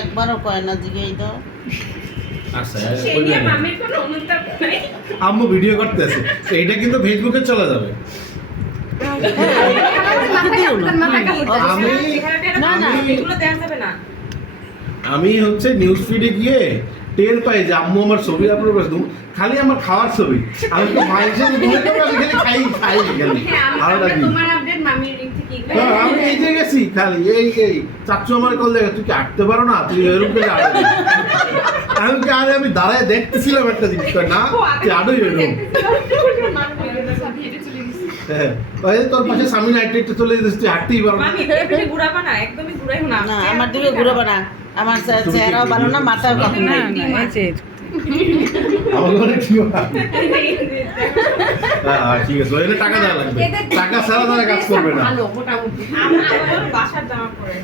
একবারও কয় না জিগেই তো। আচ্ছা সেই নিয়ে মামির কোনো অনুতাপ নাই। আম্মু ভিডিও করতেছে এটা কিন্তু ফেসবুকে চলে যাবে। আমি হচ্ছে নিউজ ফিডে গিয়ে টের পাই যে আম্মু আমার ছবি আপলোড করেছে, খালি আমার খাওয়ার ছবি। আমি তো মাংসের খাই খাই খালি ভালো লাগে। আমি এই যে গেছি খালি এই চাচ্চু আমার করলে তুই কি আঁকতে পারো না, তুই এরকম করে আড়ে। আরে আমি দাঁড়ায় দেখতেছিলাম একটা জিনিস, না তুই আড়োই এরকম। হ্যাঁ তোর পাশে স্বামী নাইটে একটু চলে যেতে, তুই হাঁটতেই পারো না। না আমার দিকে ঘুরাবো না, আমার চেহারাও ভালো না, মাথাও কখন না। ঠিক আছে ওই টাকা দেওয়া লাগবে, টাকা ছাড়া তারা কাজ করবে না। বাসার জামা পরে